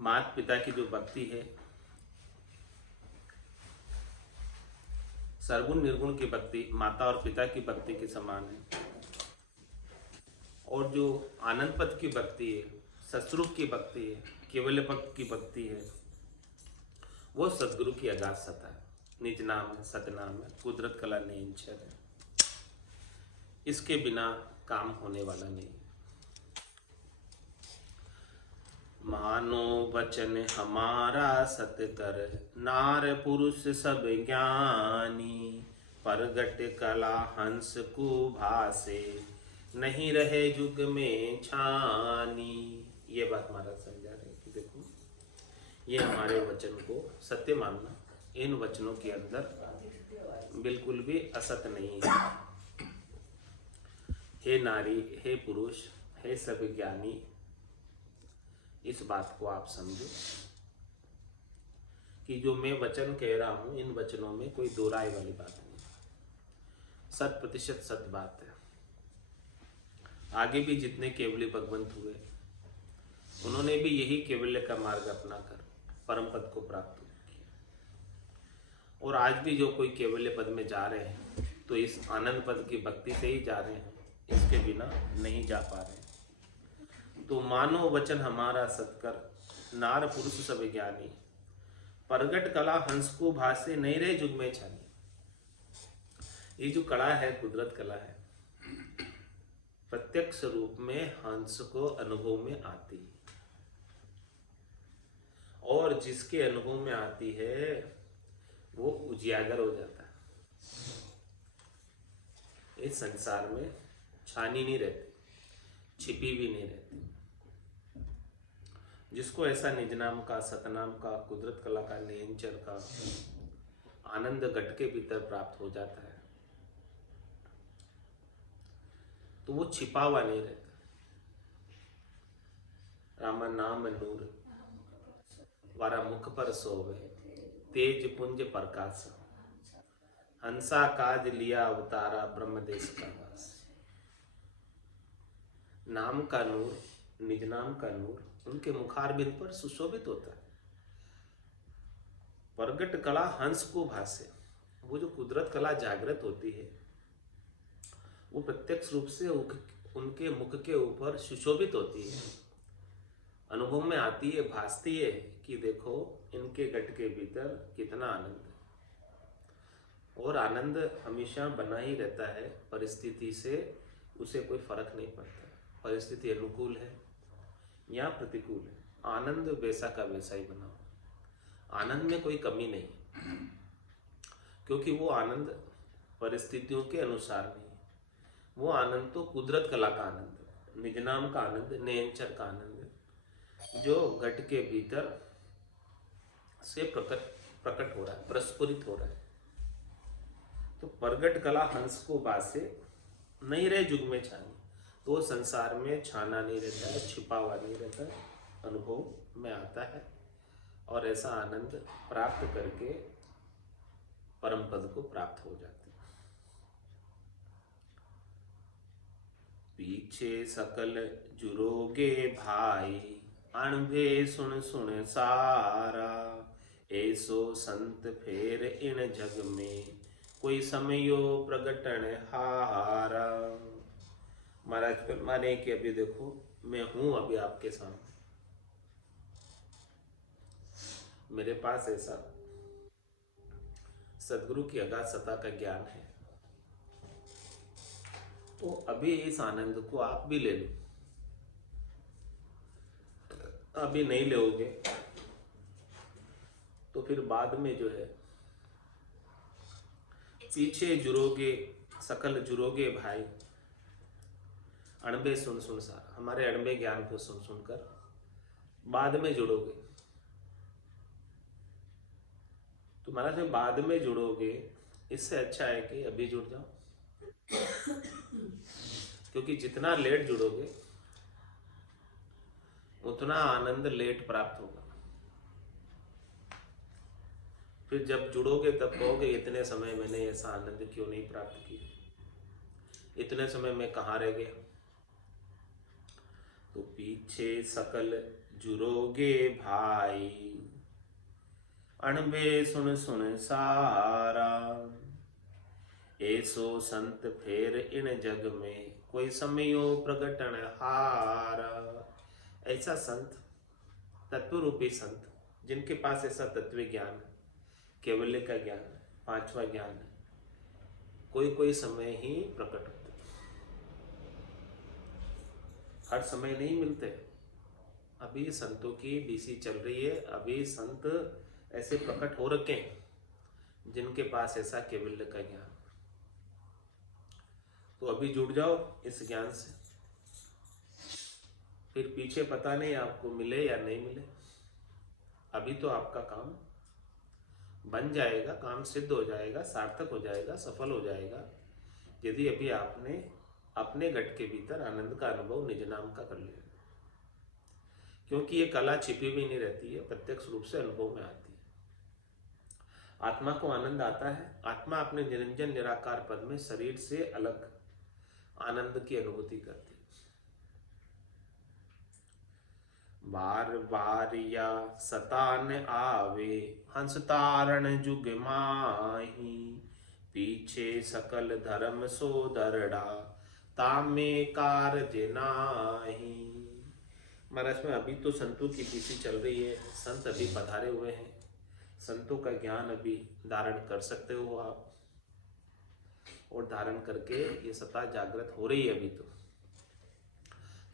माता पिता की जो भक्ति है, सरगुण निर्गुण की भक्ति माता और पिता की भक्ति के समान है। और जो आनंद पद की भक्ति है, सतरूप की भक्ति है, केवल पद की भक्ति है, वो सदगुरु की अगाध सत्ता है, निज नाम है, सतनाम है, कुदरत कला नियंचर है। इसके बिना काम होने वाला नहीं। मानो वचन हमारा सत कर, नार पुरुष सब ज्ञानी, परगट कला हंस को भासे, नहीं रहे युग में छानी। ये बात महाराज समझा रहे कि देखो, ये हमारे वचन को सत्य मानना, इन वचनों के अंदर बिल्कुल भी असत नहीं है। हे नारी, हे पुरुष, हे सब ज्ञानी, इस बात को आप समझो कि जो मैं वचन कह रहा हूं, इन वचनों में कोई दो राय वाली बात नहीं, 100% सत्य बात है। आगे भी जितने केवली भगवंत हुए, उन्होंने भी यही केवल्य का मार्ग अपनाकर परम पद को प्राप्त किया। और आज भी जो कोई केवल्य पद में जा रहे हैं, तो इस आनंद पद की भक्ति से ही जा रहे हैं, इसके बिना नहीं जा पा रहे। तो मानो वचन हमारा सत्कर, नार पुरुष सब ज्ञानी, परगट कला हंस को भासे, नहीं रहे जुग में छानी। ये जो कला है, कुदरत कला है, प्रत्यक्ष रूप में हंस को अनुभव में आती है। और जिसके अनुभव में आती है वो उजियागर हो जाता है। इस संसार में छानी नहीं रहती, छिपी भी नहीं रहती। जिसको ऐसा निज नाम का, सतनाम का, कुदरत कला का, नियंचर का आनंद घट के भीतर प्राप्त हो जाता है, तो वो छिपा हुआ नहीं रहता। रामा नाम नूर वारा मुख पर सोवे, तेज पुंज प्रकाश, हंसा काज लिया अवतारा, ब्रह्म देश का वास। नाम का नूर, निज नाम का नूर उनके मुखारबिंद पर सुशोभित होता है। प्रगट कला हंस को भासे, वो जो कुदरत कला जागृत होती है, वो प्रत्यक्ष रूप से उनके मुख के ऊपर सुशोभित होती है, अनुभव में आती है, भासती है कि देखो इनके घट के भीतर कितना आनंद है। और आनंद हमेशा बना ही रहता है, परिस्थिति से उसे कोई फर्क नहीं पड़ता। परिस्थिति अनुकूल है या प्रतिकूल है, आनंद वैसा का वैसा ही बना। आनंद में कोई कमी नहीं, क्योंकि वो आनंद परिस्थितियों के अनुसार नहीं। वो आनंद तो कुदरत कला का आनंद है, निज नाम का आनंद, नियंचर का आनंद है, जो घट के भीतर से प्रकट हो रहा है, प्रस्फुरित हो रहा है। तो प्रगट कला हंस को भासे, नहीं रहे जुग में छानी। तो संसार में छाना नहीं रहता है, छिपा हुआ नहीं रहता है, अनुभव में आता है। और ऐसा आनंद प्राप्त करके परम पद को प्राप्त हो जाते हैं। पीछे सकल जुरोगे भाई, अणभे सुन सुन सारा, ऐसो संत फेर इन जग में, कोई समयो प्रगटन हारा। महाराज फरमाने कि अभी देखो मैं हूं अभी आपके सामने, मेरे पास ऐसा सदगुरु की अगाध सत्ता का ज्ञान है, तो अभी इस आनंद को आप भी ले लो। अभी नहीं लोगे तो फिर बाद में जो है, पीछे जुरोगे सकल जुरोगे भाई, अणबे सुन सुन सारा, हमारे अणबे ज्ञान को सुन सुनकर बाद में जुड़ोगे। तो महाराज जब बाद में जुड़ोगे, इससे अच्छा है कि अभी जुड़ जाओ, क्योंकि जितना लेट जुड़ोगे उतना आनंद लेट प्राप्त होगा। फिर जब जुड़ोगे तब कहोगे इतने समय मैंने ऐसा आनंद क्यों नहीं प्राप्त किया, इतने समय मैं कहाँ रह गया। तो पीछे सकल जुरोगे भाई, अणबे सुन सुन सारा। ऐसो संत फेर इन जग में, कोई समयो प्रगटन हारा। ऐसा संत, तत्व रूपी संत, जिनके पास ऐसा तत्व ज्ञान है, केवल्य का ज्ञान है, पांचवा ज्ञान है, कोई कोई समय ही प्रकट होते, हर समय नहीं मिलते। अभी संतों की बीसी चल रही है, अभी संत ऐसे प्रकट हो रखे हैं जिनके पास ऐसा केवल्य का ज्ञान। तो अभी जुड़ जाओ इस ज्ञान से, फिर पीछे पता नहीं आपको मिले या नहीं मिले। अभी तो आपका काम बन जाएगा, काम सिद्ध हो जाएगा, सार्थक हो जाएगा, सफल हो जाएगा, यदि अभी आपने अपने घट के भीतर आनंद का अनुभव निज नाम का कर लिया। क्योंकि ये कला छिपी भी नहीं रहती है, प्रत्यक्ष रूप से अनुभव में आती है। आत्मा को आनंद आता है, आत्मा अपने निरंजन निराकार पद में शरीर से अलग आनंद की अनुभूति करती है। बार बार या सतान आवे, हंस तारण जुग माही। पीछे सकल धर्म सो दरड़ा, तामे कारज नाही। महाराज में अभी तो संतों की पीछे चल रही है, संत अभी पधारे हुए हैं, संतों का ज्ञान अभी धारण कर सकते हो आप, और धारण करके ये सत्ता जागृत हो रही है अभी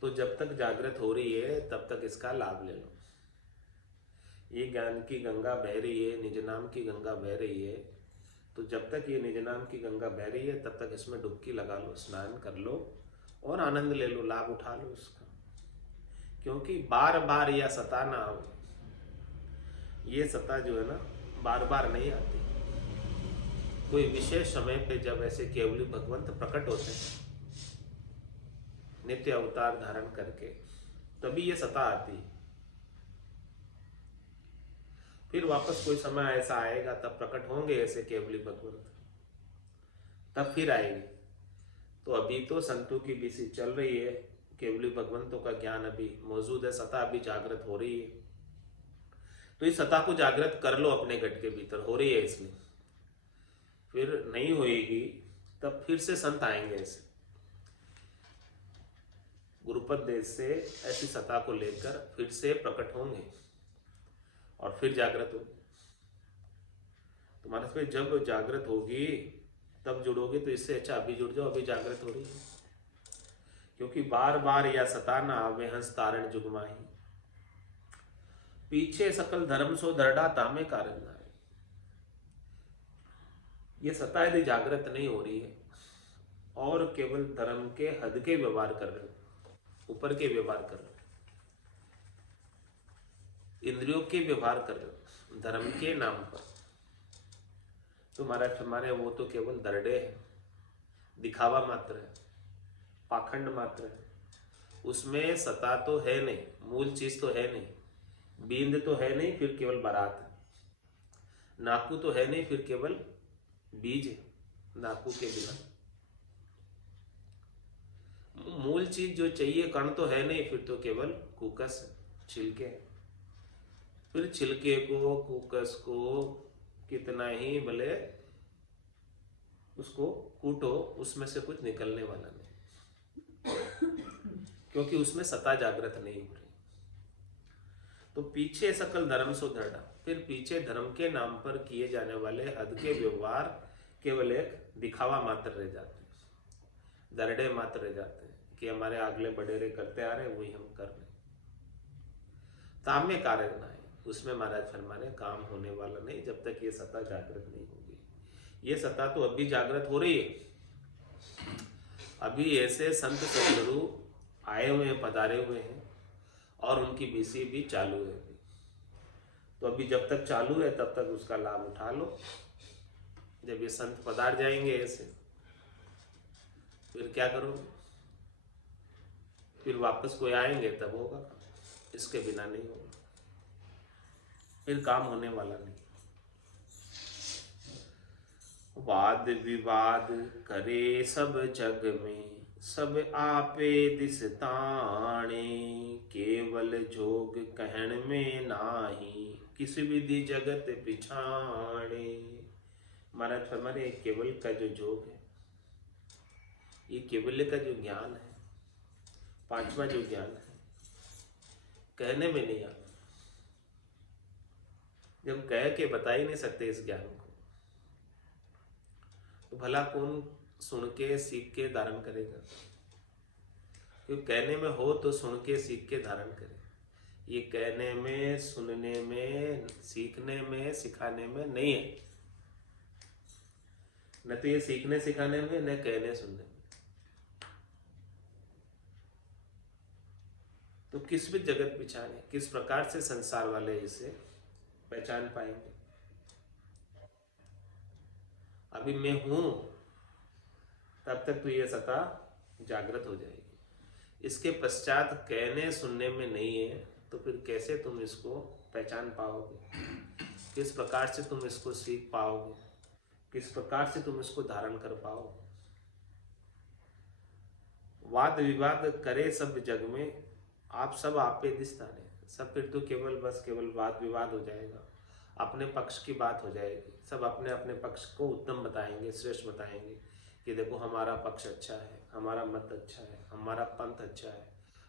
तो जब तक जागृत हो रही है तब तक इसका लाभ ले लो। ये ज्ञान की गंगा बह रही है, निज नाम की गंगा बह रही है, तो जब तक ये निज नाम की गंगा बह रही है तब तक इसमें डुबकी लगा लो, स्नान कर लो और आनंद ले लो, लाभ उठा लो उसका। क्योंकि बार बार या सता ना हो, ये सता जो है ना बार बार नहीं आती। कोई विशेष समय पे जब ऐसे केवली भगवंत प्रकट होते हैं नित्य अवतार धारण करके, तभी ये सता आती है। फिर वापस कोई समय ऐसा आएगा तब प्रकट होंगे ऐसे केवली भगवंत, तब फिर आएगी। तो अभी तो संतों की बीसी चल रही है, केवली भगवंतों का ज्ञान अभी मौजूद है, सता अभी जागृत हो रही है। तो इस सता को जागृत कर लो अपने घट के भीतर, हो रही है इसमें, फिर नहीं होएगी तब फिर से संत आएंगे ऐसे गुरुपद देश से, ऐसी सता को लेकर फिर से प्रकट होंगे और फिर जागृत होगी। तुम्हारे पे जब जागृत होगी तब जुड़ोगे, तो इससे अच्छा अभी जुड़ जाओ, अभी जागृत हो रही है। क्योंकि बार बार या सताना आवे, हंस तारण जुग माही। पीछे सकल धर्म सो दरड़ा, तामे कारण ना। ये सता यदि जागृत नहीं हो रही है और केवल धर्म के हद के व्यवहार कर रहे हो, ऊपर के व्यवहार कर रहे हो, इंद्रियों के व्यवहार कर रहे हो धर्म के नाम पर, तो हमारे वो तो केवल दरड़े हैं, दिखावा मात्र है, पाखंड मात्र है। उसमें सता तो है नहीं, मूल चीज तो है नहीं, बींद तो है नहीं, फिर केवल बारात है, नाकू तो है नहीं, फिर केवल बीज है, नाकू के बिना। मूल चीज जो चाहिए कण तो है नहीं, फिर तो केवल कुकस है, छिलके है। फिर छिलके को, कुकस को कितना ही भले उसको कूटो, उसमें से कुछ निकलने वाला नहीं, क्योंकि उसमें सता जागृत नहीं हो रही। तो पीछे सकल धर्म सो दरड़ा, फिर पीछे धर्म के नाम पर किए जाने वाले हद के व्यवहार केवल एक दिखावा मात्र रह जाते हैं, दरड़े मात्र रह जाते हैं कि हमारे अगले बडेरे करते आ रहे, वही हम कर रहे। ताम में कार्य ना है, उसमें महाराज फरमाने काम होने वाला नहीं जब तक ये सत्ता जागृत नहीं होगी। ये सत्ता तो अभी जागृत हो रही है, अभी ऐसे संत सदगुरु आए हुए हैं, पधारे हुए हैं, और उनकी बीसी भी चालू है। तो अभी जब तक चालू है तब तक उसका लाभ उठा लो। जब ये संत पधार जाएंगे ऐसे, फिर क्या करोगे? फिर वापस कोई आएंगे तब होगा, इसके बिना नहीं होगा, फिर काम होने वाला नहीं। वाद विवाद करे सब जग में, सब आपे दिस ताणे, केवल जोग कहन में नाही, किस विधि जगत पिछाणे। महाराज फरमाने केवल का जो जोग है, ये केवल्य का जो ज्ञान है, पांचवा जो ज्ञान है, कहने में नहीं आता। जब कह के बता ही नहीं सकते इस ज्ञान को, तो भला कौन सुन के सीख के धारण करेगा? क्योंकि कहने में हो तो सुन के सीख के धारण करे। ये कहने में, सुनने में, सीखने में, सिखाने में नहीं है। न तो ये सीखने सिखाने में, न कहने सुनने में। तो किस भी जगत पिछाने, किस प्रकार से संसार वाले इसे पहचान पाएंगे? अभी मैं हूं, तब तक तो ये सत्ता जागृत हो जाएगी। इसके पश्चात कहने सुनने में नहीं है, तो फिर कैसे तुम इसको पहचान पाओगे? किस प्रकार से तुम इसको सीख पाओगे? किस प्रकार से तुम इसको धारण कर पाओगे? वाद विवाद करे सब जग में, आप सब आपे दिस्ताने। सब फिर तो केवल वाद विवाद हो जाएगा, अपने पक्ष की बात हो जाएगी। सब अपने अपने पक्ष को उत्तम बताएंगे, श्रेष्ठ बताएंगे कि देखो हमारा पक्ष अच्छा है, हमारा मत अच्छा है, हमारा पंथ अच्छा है,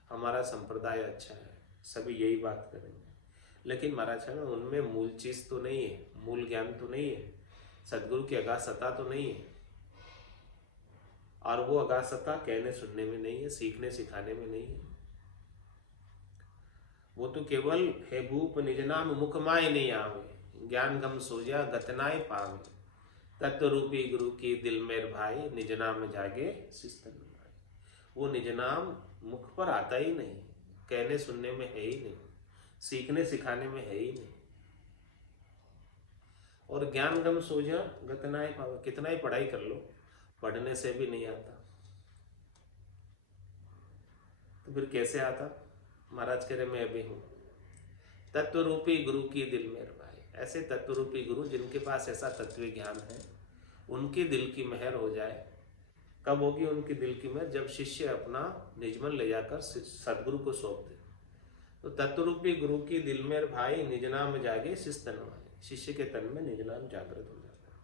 हमारा संप्रदाय अच्छा है। सभी यही बात करेंगे, लेकिन महाराज है ना, उनमें मूल चीज तो नहीं है, मूल ज्ञान तो नहीं है, सदगुरु की अगाध सत्ता तो नहीं है। और वो अगाध सत्ता कहने सुनने में नहीं है, सीखने सिखाने में नहीं है। वो तो केवल है भूप निज नाम मुख माय नहीं आवे, ज्ञान गम सोजा गतनाए पावे। तत्व रूपी गुरु की दिल मेर भाई, निज नाम जागे शिस्तन भाई। वो निज नाम मुख पर आता ही नहीं, कहने सुनने में है ही नहीं, सीखने सिखाने में है ही नहीं। और ज्ञान गम सोजा गतनाए पावे, कितना ही पढ़ाई कर लो, पढ़ने से भी नहीं आता। तो फिर कैसे आता? महाराज कह रहे मैं अभी हूं तत्व रूपी गुरु की दिल मेर भाई। ऐसे तत्व रूपी गुरु जिनके पास ऐसा तत्व ज्ञान है, उनके दिल की मेहर हो जाए। कब होगी उनकी दिल की मेहर? जब शिष्य अपना निजमन ले जाकर सदगुरु को सौंप दे। तो तत्व रूपी गुरु की दिल मेर भाई, निज नाम जागे शिष तन भाई। शिष्य के तन में निज नाम जागृत हो जाता है।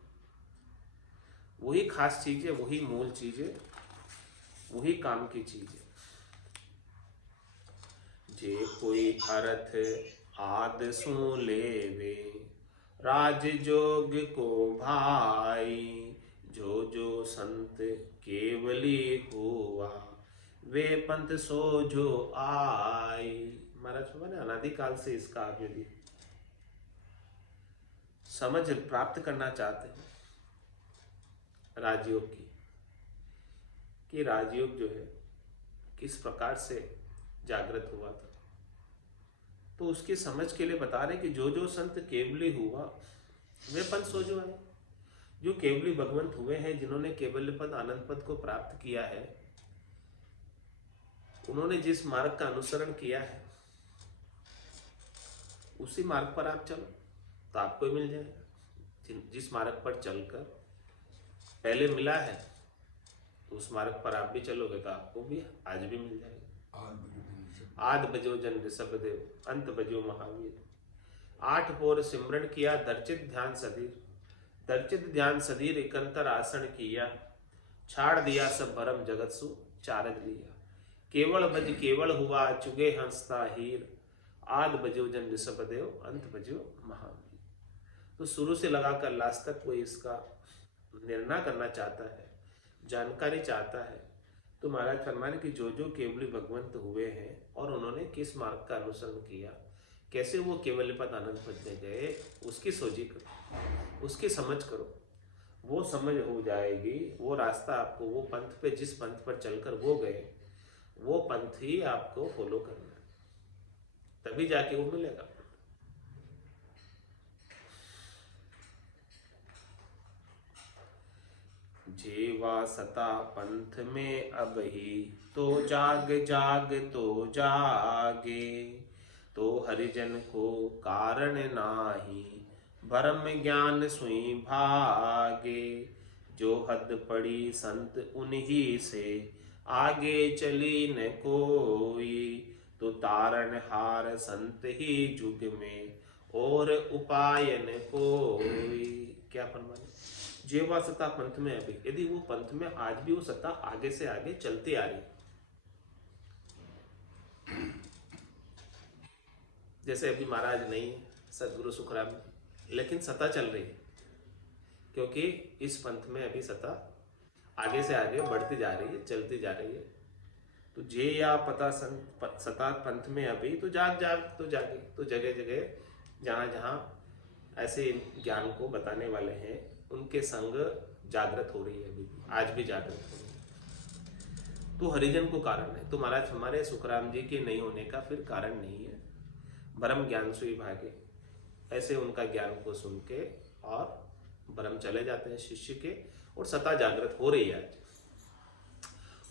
वही खास चीज है, वही मूल चीज है, वही काम की चीज है। जे कोई अर्थ आद सु लेवे, राज जोग को भाई। जो जो संत केवली हुआ, वे पंथ सो जो आई। महाराज ने अनादिकाल से इसका आगे भी समझ प्राप्त करना चाहते हैं राजयोग की, कि राजयोग जो है किस प्रकार से जागृत हुआ था। तो उसकी समझ के लिए बता रहे कि जो जो संत केवली हुआ, वे पंथ सो जो है। जो केवली भगवंत हुए हैं, जिन्होंने केवल्य पद आनंद पद को प्राप्त किया है, उन्होंने जिस मार्ग का अनुसरण किया है, उसी मार्ग पर आप चलो तो आपको ही मिल जाएगा। जिस मार्ग पर चलकर पहले मिला है, तो उस मार्ग पर आप भी चलोगे तो आपको भी आज भी मिल जाएगा। आद बजो जन ऋषभ देव, अंत बजो महावीर। 8 पोर सिमरन किया, दर्चित ध्यान सधीर। दर्चित ध्यान सधीर एकंतर आसन किया, छाड़ दिया सब भरम जगत सु चारज लिया। केवल बज केवल हुआ, चुगे हंसता हीर। आद बजो जन ऋषभ देव, अंत बजो महावीर। तो शुरू से लगाकर लास्ट तक कोई इसका निर्णय करना चाहता है, जानकारी चाहता है, तो महाराज फरमाने कि जो जो केवली भगवंत हुए हैं और उन्होंने किस मार्ग का अनुसरण किया, कैसे वो केवल पद आनंद पद में गए, उसकी सोची करो, उसकी समझ करो। वो समझ हो जाएगी, वो रास्ता आपको, वो पंथ पे, जिस पंथ पर चलकर वो गए, वो पंथ ही आपको फॉलो करना है, तभी जाके वो मिलेगा। जेवा सता पंथ में अब ही, तो जाग जाग तो जागे। तो हरिजन को कारण नाही, भरम ज्ञान सुई भागे। जो हद पड़ी संत उन्हीं से, आगे चली न कोई, तो तारण हार संत ही जुग में, और उपाय न कोई। क्या फरमाने, जेवा सत्ता पंथ में अभी, यदि वो पंथ में आज भी वो सत्ता आगे से आगे चलती आ रही, जैसे अभी महाराज नहीं है सदगुरु सुखराम, लेकिन सत्ता चल रही है, क्योंकि इस पंथ में अभी सत्ता आगे से आगे बढ़ती जा रही है, चलती जा रही है। तो जे या पता सत्ता पंथ में अभी, तो जाग जाग तो जागे, तो जगह जगह जहाँ जहाँ ऐसे ज्ञान को बताने वाले हैं उनके संग जागृत हो रही है, अभी आज भी जागृत हो रही है। तो हरिजन को कारण है, तो महाराज हमारे सुखराम जी के नहीं होने का फिर कारण नहीं है। ब्रह्म ज्ञान से भागे, ऐसे उनका ज्ञान को सुन के और ब्रह्म चले जाते हैं शिष्य के, और सत्ता जागृत हो रही है आज।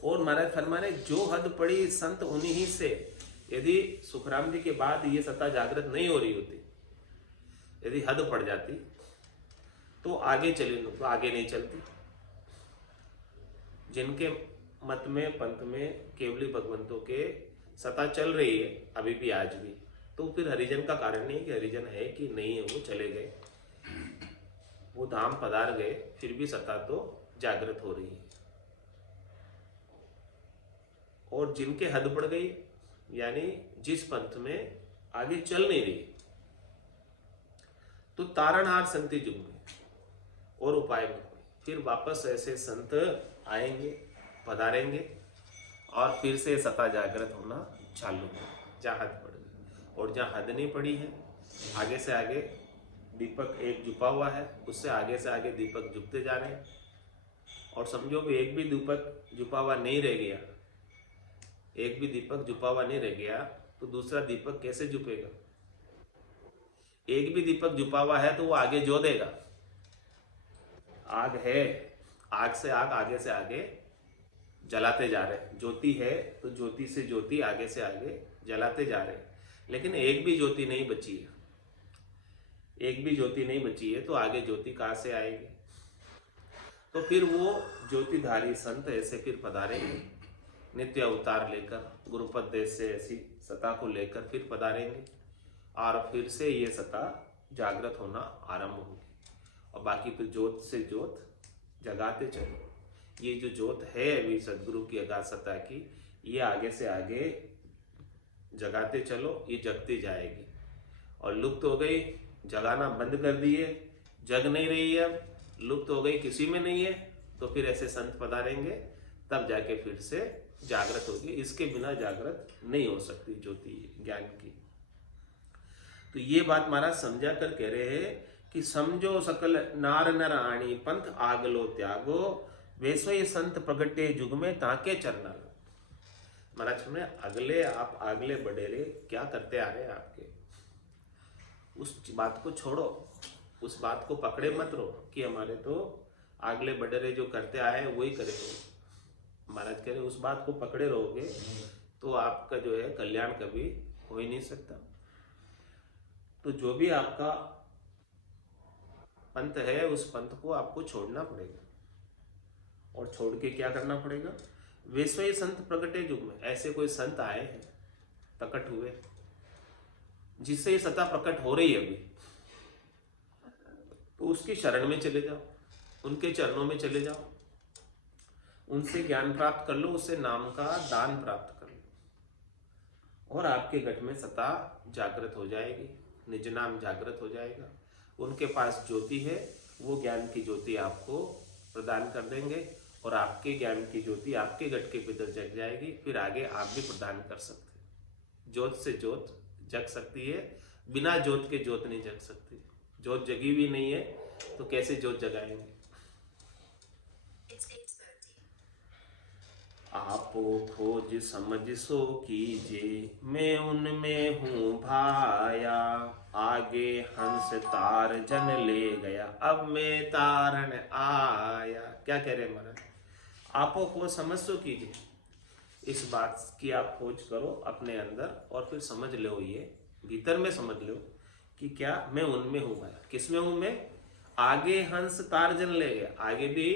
और महाराज फरमाने, जो हद पड़ी संत उन्हीं ही से, यदि सुखराम जी के बाद ये सत्ता जागृत नहीं हो रही होती, यदि हद पड़ जाती तो आगे चली, तो आगे नहीं चलती। जिनके मत में पंथ में केवली भगवंतों के सत्ता चल रही है अभी भी आज भी, तो फिर हरिजन का कारण नहीं है कि हरिजन है कि नहीं है, वो चले गए, वो धाम पधार गए, फिर भी सत्ता तो जागृत हो रही है। और जिनके हद बढ़ गई, यानी जिस पंथ में आगे चल नहीं रही, तो तारणहार संति जुग में, और उपाय में फिर वापस ऐसे संत आएंगे, पधारेंगे, और फिर से सत्ता जागृत होना चालू होगा जहाँ हद पड़ गई। और जहाँ हद नहीं पड़ी है, आगे से आगे दीपक एक झुका हुआ है, उससे आगे से आगे दीपक झुकते जा रहे हैं। और समझो भी एक भी दीपक झुका हुआ नहीं रह गया, एक भी दीपक झुका हुआ नहीं रह गया, तो दूसरा दीपक कैसे झुकेगा? एक भी दीपक झुका हुआ है तो वो आगे जो देगा, आग है, आग से आग आगे से आगे जलाते जा रहे हैं। ज्योति है तो ज्योति से ज्योति आगे से आगे जलाते जा रहे हैं, लेकिन एक भी ज्योति नहीं बची है, एक भी ज्योति नहीं बची है, तो आगे ज्योति कहाँ से आएगी? तो फिर वो ज्योतिधारी संत ऐसे फिर पधारेंगे, नित्य अवतार लेकर, गुरुपद देश से ऐसी सत्ता को लेकर फिर पधारेंगे, और फिर से ये सत्ता जागृत होना आरंभ होगी। और बाकी फिर ज्योत से ज्योत जगाते चलो। ये जो ज्योत है अभी सदगुरु की अगाध सत्ता की, ये आगे से आगे जगाते चलो, ये जगती जाएगी। और लुप्त हो गई, जगाना बंद कर दिए, जग नहीं रही है, लुप्त हो गई, किसी में नहीं है, तो फिर ऐसे संत पधारेंगे, तब जाके फिर से जागृत होगी। इसके बिना जागृत नहीं हो सकती ज्योति ज्ञान की। तो ये बात महाराज समझा कर कह रहे हैं कि समझो सकल नार नर आणी, पंथ आगलो त्यागो, वैसो संत प्रगटे जुग में ताके चरना लो। महाराज हमने अगले, आप आगले बडेरे क्या करते आ रहे हैं आपके, उस बात को छोड़ो, उस बात को पकड़े मत रहो कि हमारे तो आगले बडेरे जो करते आए हैं वही करेंगे। महाराज कह रहे उस बात को पकड़े रहोगे तो आपका जो है कल्याण कभी हो ही नहीं सकता। तो जो भी आपका पंथ है, उस पंथ को आपको छोड़ना पड़ेगा। और छोड़ के क्या करना पड़ेगा? वैसे संत प्रकटे युग में, ऐसे कोई संत आए हैं, प्रकट हुए, जिससे ये सत्ता प्रकट हो रही है अभी, तो उसकी शरण में चले जाओ, उनके चरणों में चले जाओ, उनसे ज्ञान प्राप्त कर लो, उससे नाम का दान प्राप्त कर लो, और आपके घट में सत्ता जागृत हो जाएगी, निज नाम जागृत हो जाएगा। उनके पास ज्योति है, वो ज्ञान की ज्योति आपको प्रदान कर देंगे, और आपके ज्ञान की ज्योति आपके घट के भीतर जग जाएगी। फिर आगे आप भी प्रदान कर सकते हैं। ज्योत से ज्योत जग सकती है, बिना ज्योत के ज्योत नहीं जग सकती। ज्योत जगी भी नहीं है तो कैसे ज्योत जगाएंगे? आपो खोज समझ सो कीजे, मैं उनमें हूँ भाया, आगे हंस तार जन ले गया, अब मैं तारन आया। क्या कह रहे महाराज? आपो खोज समझ सो कीजिए, इस बात की आप खोज करो अपने अंदर, और फिर समझ लो, ये भीतर में समझ लो कि क्या मैं उनमें हूँ भाया। किसमें हूँ मैं? आगे हंस तार जन ले गया, आगे भी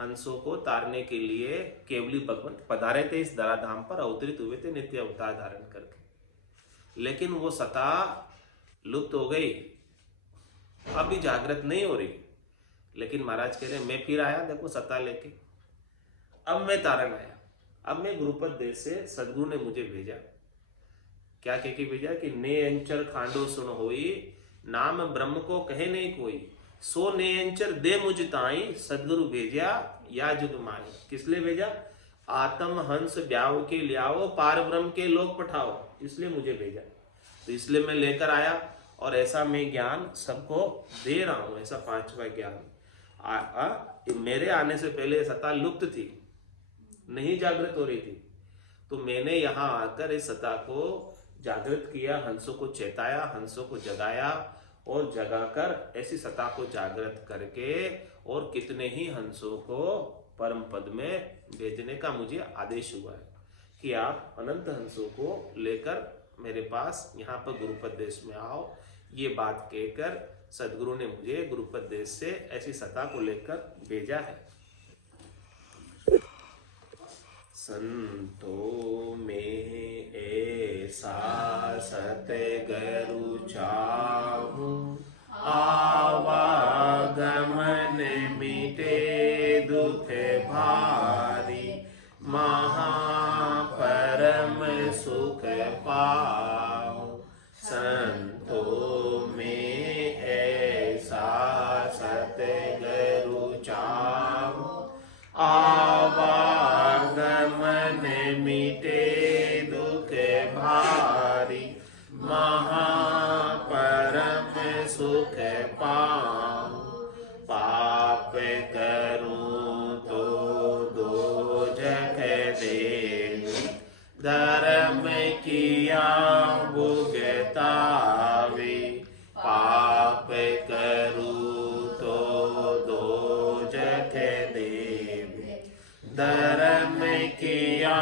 हंसों को तारने के लिए केवली भगवान पधारे थे, इस धराधाम पर अवतरित हुए थे नित्य अवतार धारण करके। लेकिन वो सता लुप्त हो गई, अभी जागृत नहीं हो रही। लेकिन महाराज कह रहे मैं फिर आया, देखो सता लेके, अब मैं तारण आया। अब मैं गुरुपद देश से सदगुरु ने मुझे भेजा। क्या कह के भेजा कि ने अंचर खांडो सुन होई, नाम ब्रह्म को कहे नहीं कोई, सो ने अंचर दे मुझ ताई, सदगुरु भेजा या जुग माई। किस लिए भेजा? आत्म हंस ब्याव के लियाओ, पार ब्रह्म के लोग पठाओ, इसलिए मुझे भेजा। तो इसलिए मैं लेकर आया और ऐसा मैं ज्ञान सबको दे रहा हूं, ऐसा पांचवा ज्ञान। मेरे आने से पहले सत्ता लुप्त थी, नहीं जागृत हो रही थी, तो मैंने यहाँ आकर इस सत्ता को जागृत किया, हंसों को चेताया, हंसों को जगाया और जगाकर ऐसी सत्ता को जागृत करके और कितने ही हंसों को परम पद में भेजने का मुझे आदेश हुआ है कि आप अनंत हंसों को लेकर मेरे पास यहाँ पर गुरुपद देश में आओ। ये बात कहकर सदगुरु ने मुझे गुरुपद देश से ऐसी सत्ता को लेकर भेजा है। संतों में ऐसा सतगुरु चाहूं, आवागमन मिटे दुख भारी, महापरम सुख पाऊं। संतों में ऐसा सतगुरु चाहूं, आवागमन मिटे दुख भारी, महापरम सुख पाऊं। पाप करूं तो दोजख देव, धर्म किया भुगतावे। पाप करूं तो दोजख देव, धर्म किया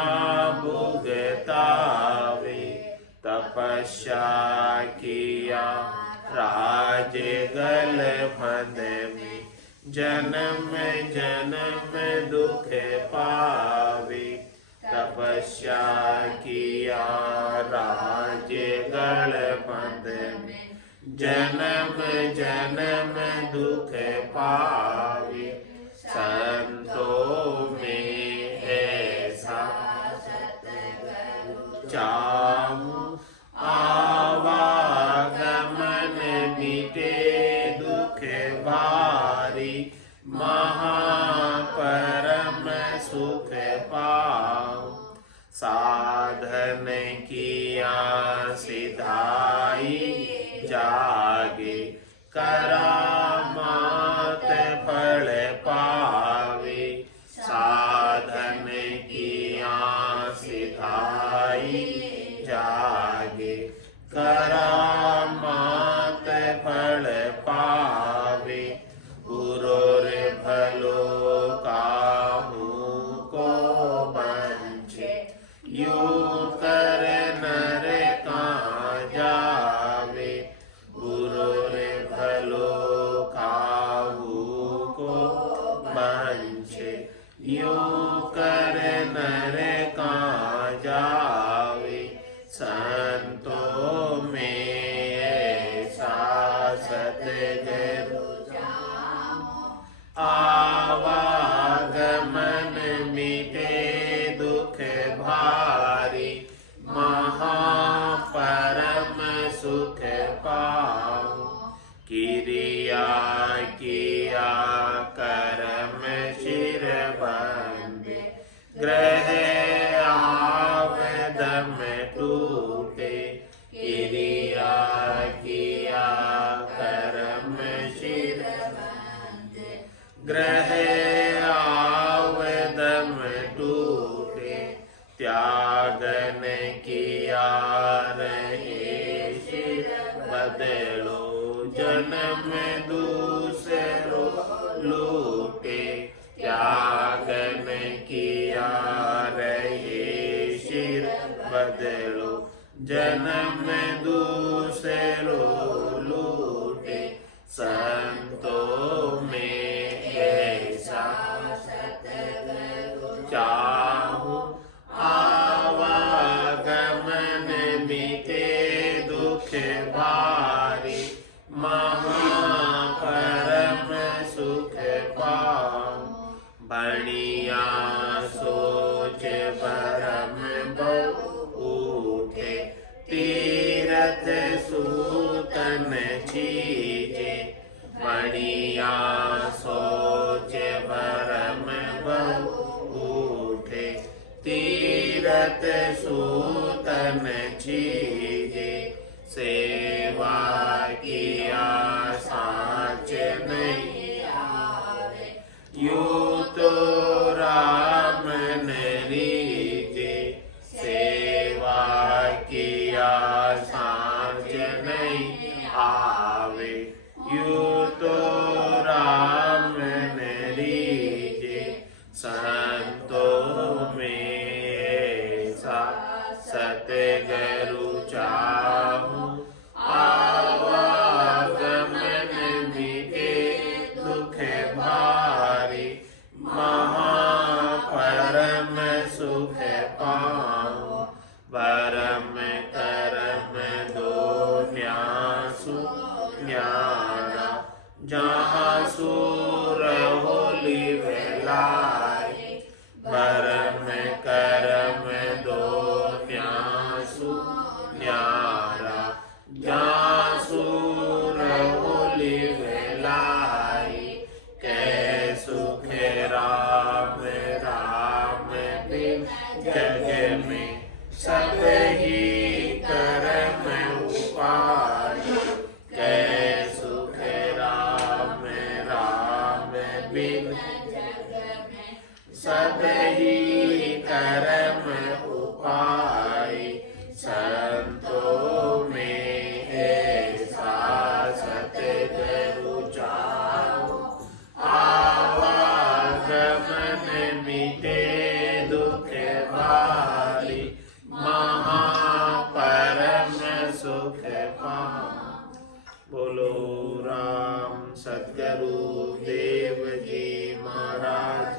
भुगतावे। तपस्या किया राज गल फंद में, जन्म जन्म दुख पावे। तपस्या किया राज गल फंद में, जन्म जन्म दुख पावे। संतों में ऐसा चाहूं, आवागमन मिटे दुख भारी, महापरम सुख पाऊं। साधन किया सिधाई, जागे करामात फल पावे। साधन किया सिधाई, जागे करामात फल पावे। पुरोर भलो काहूं को बंछे, यूं कर नर कहाँ जावे। पुरोर भलो काहूं को बंछे, यूं कर नर कहाँ जावे। संतों में ऐसा सतगुरु आवागमन मिटे दुख भारी, महापरम सुख पाऊं। किरिया किया कर्म शिर बंधे, ग्रह आवेदम टूटे। किरिया किया कर्म शिर बंधे, ग्रह आवेदम टूटे। त्यागन किया रहे शिर बदलो, जन्म दूसरो लूटे। त्यागन किया रहे शिर बदलो, जन्म दूसरो लूटे। संतों में ऐसा दुख भारी, महापरम सुख पाऊं। बढ़िया सोच भरम बहु उठे, तीरथ सूतन चीजे। बढ़िया सोच भरम बहु उठे, तीरथ सूतन चीजे। सेवा किया साच नहीं आवे, यूं तो राम न रीजे। सेवा किया साच नहीं आवे, यूं तो राम न रीजे। संतों में ऐसा सतगुरु चाहूं, आवागमन मिटे दुख भारी। महापरम सुख पाऊं, परम करम दो न्यासु न्यारा। जहाँ सूर होली वेलाए, परम करम दो न्यासु न्यारा। जहाँ सूर होली वेलाए, कै सुख राम राम बिन जग में। सब ही कर्म उपाय, कै सुख राम राम बिन जग में। सब ही कर्म उपाय, संतों में ऐसा सतगुरु चाहूं, आवागमन मिटे दुख भारी। महापरम सुख पाऊं। बोलो राम सतगुरु देव जी महाराज।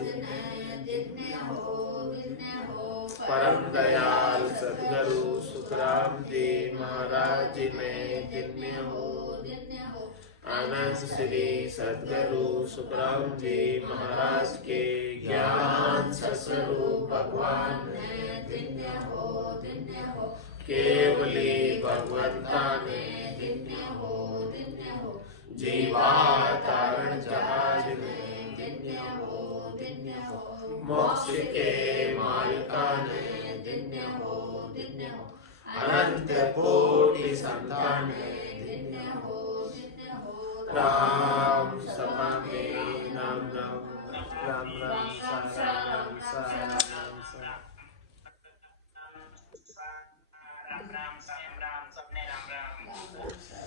परम दयाल सतगुरु सुखराम जी महाराज ने धन्य हो। अनंत श्री सतगुरु सुखराम जी महाराज के ज्ञान स्वरूप भगवान ने धन्य हो। केवली भगवंता ने धन्य हो। जीवा तारण जहाज ने धन्य हो। मोक्ष के मालिका ने धन्य हो। अनंत कोटि संतान ने धन्य हो। राम सभा में राम राम राम राम सा राम सा राम सा। राम राम सबने राम राम।